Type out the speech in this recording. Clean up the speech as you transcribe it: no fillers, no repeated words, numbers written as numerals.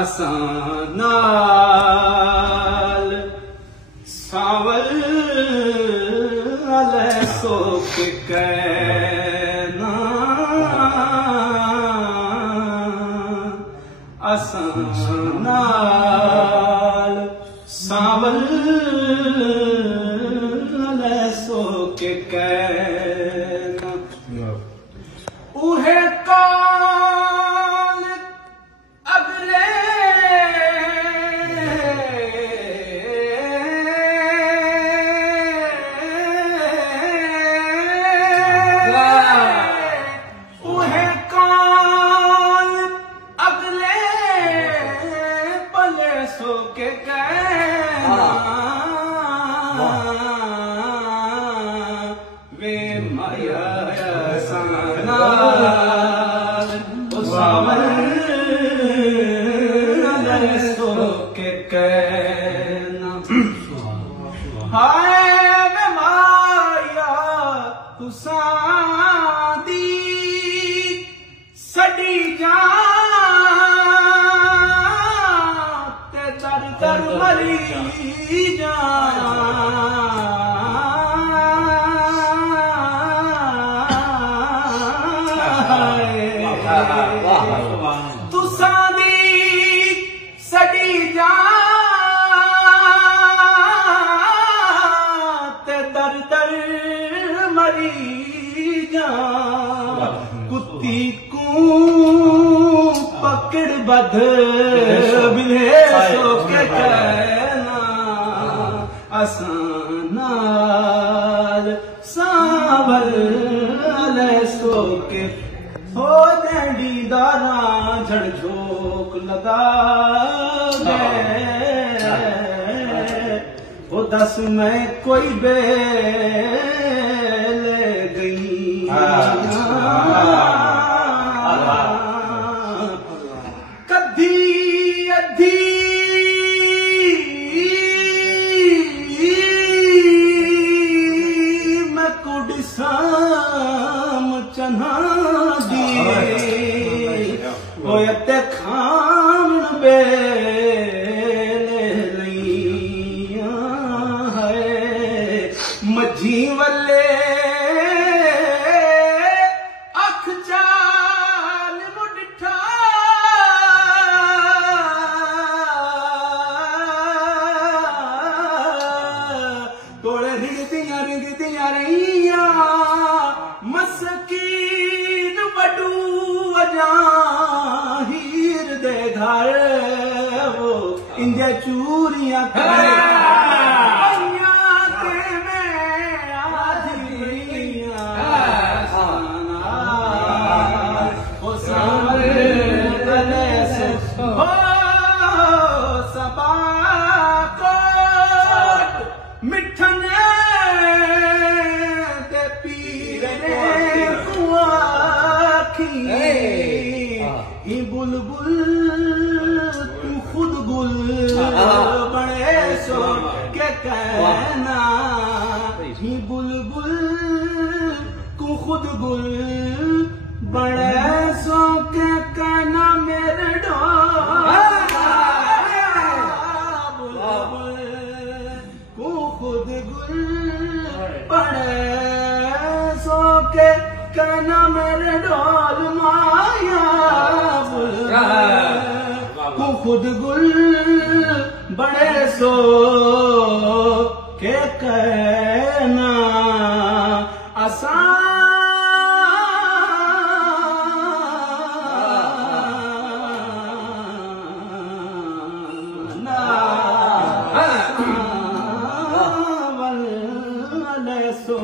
असां नाल सावल अले सोक कहना असां नाल सावल अले सोक कहना उहे के कहना वे माया साना सावल सो के कहना हाय वे माया हुसादी सड़ी जा कर मरी जा तुसां दी सड़ी जा ते दर दर मरी जा कुत्ती को पकड़ बध बिले सो के कहना असां नाल सावल अले सो के हो डैडी दाना झड़झोक लगा गए वो दस मैं कोई बेल गई कदी अधी मैं कुड़साम चन्हा दी होते खान बेले लिया है मझी वले अख चाल मुठा तोड़े रिंगतियां रहिया मस्कीन बडू अजा हीर दे घर वो इंजे चूरियां करे बुलबुल तू खुद गुल बड़े सो के कहना ही बुलबुल तू खुद गुल बड़े सो के कहना मेरे बुलबुल तू खुद गुल बड़े सो के कहना मेरे ढोल माया तू खुद गुल बड़े सो के कहना आसान सो